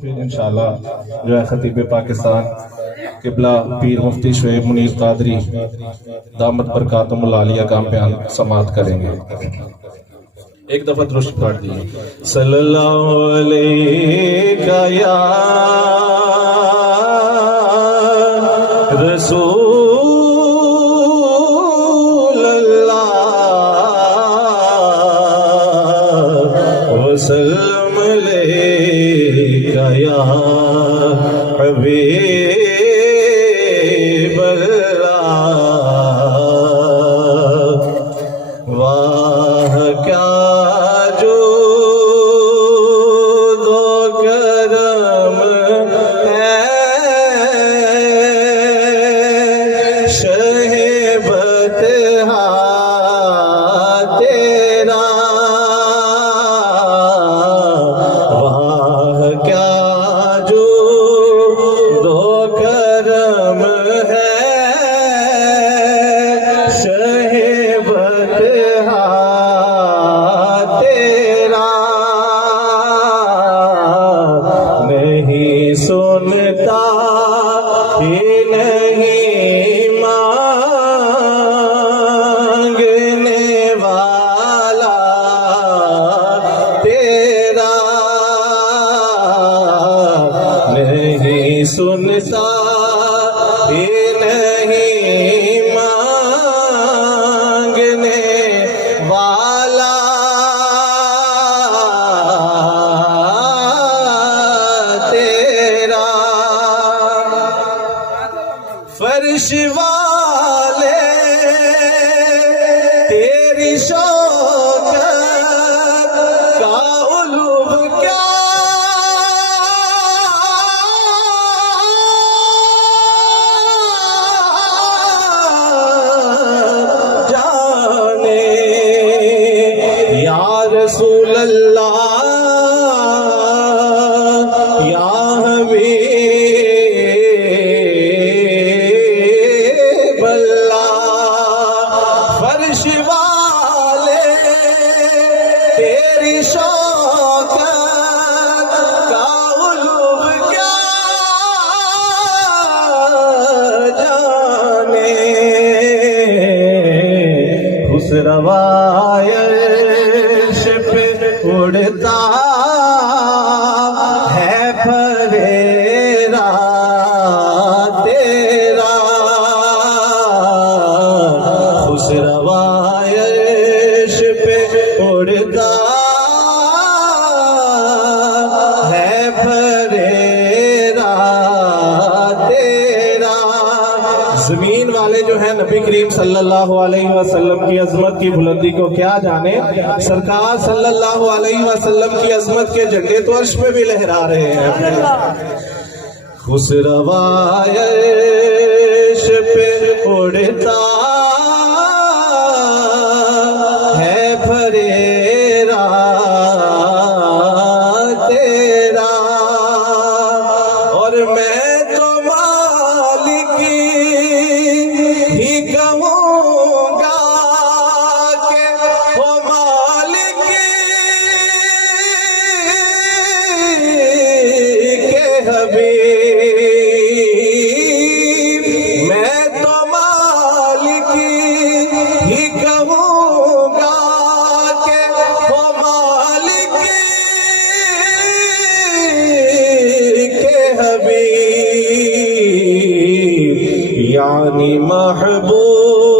फिर इंशाल्लाह जो है खतीब पाकिस्तान किबला पीर मुफ्ती शुएब मुनीर कादरी दामत बरकातुहुल आलिया का बयान समाअत करेंगे। एक दफा दुरूद पढ़ दिए। सल्लल्लाहु अलैका या रसूल अल्लाह वसल्लम अलैका या हबीब अल्लाह। वाह क्या सुनता ही नहीं मांगने वाला तेरा, नहीं सुनता ही नहीं मांगने वाला फर्श वाले तेरी शौकत का उलूब क्या जाने। या रसूल अल्लाह या फर्श वाले तेरी शौकत का उलूब क्या जाने। उस रवायश पे उड़ता है फरेरा तेरा, उस रवायश पे उड़ता है फरेरा तेरा। जमीन वाले जो है नबी करीम सल्लल्लाहु अलैहि वसल्लम की अजमत की बुलंदी को क्या जाने। सरकार सल्लल्लाहु अलैहि वसल्लम की अजमत के झंडे तो अर्श में भी लहरा रहे हैं। उस रवायश पे उड़ता है फरेरा तेरा, और मैं तो मालिक ही कहूँगा कि वो मालिक के हबीब, मैं तो मालिक ही कहूँगा कि वो मालिक के हबीब यानी महबूब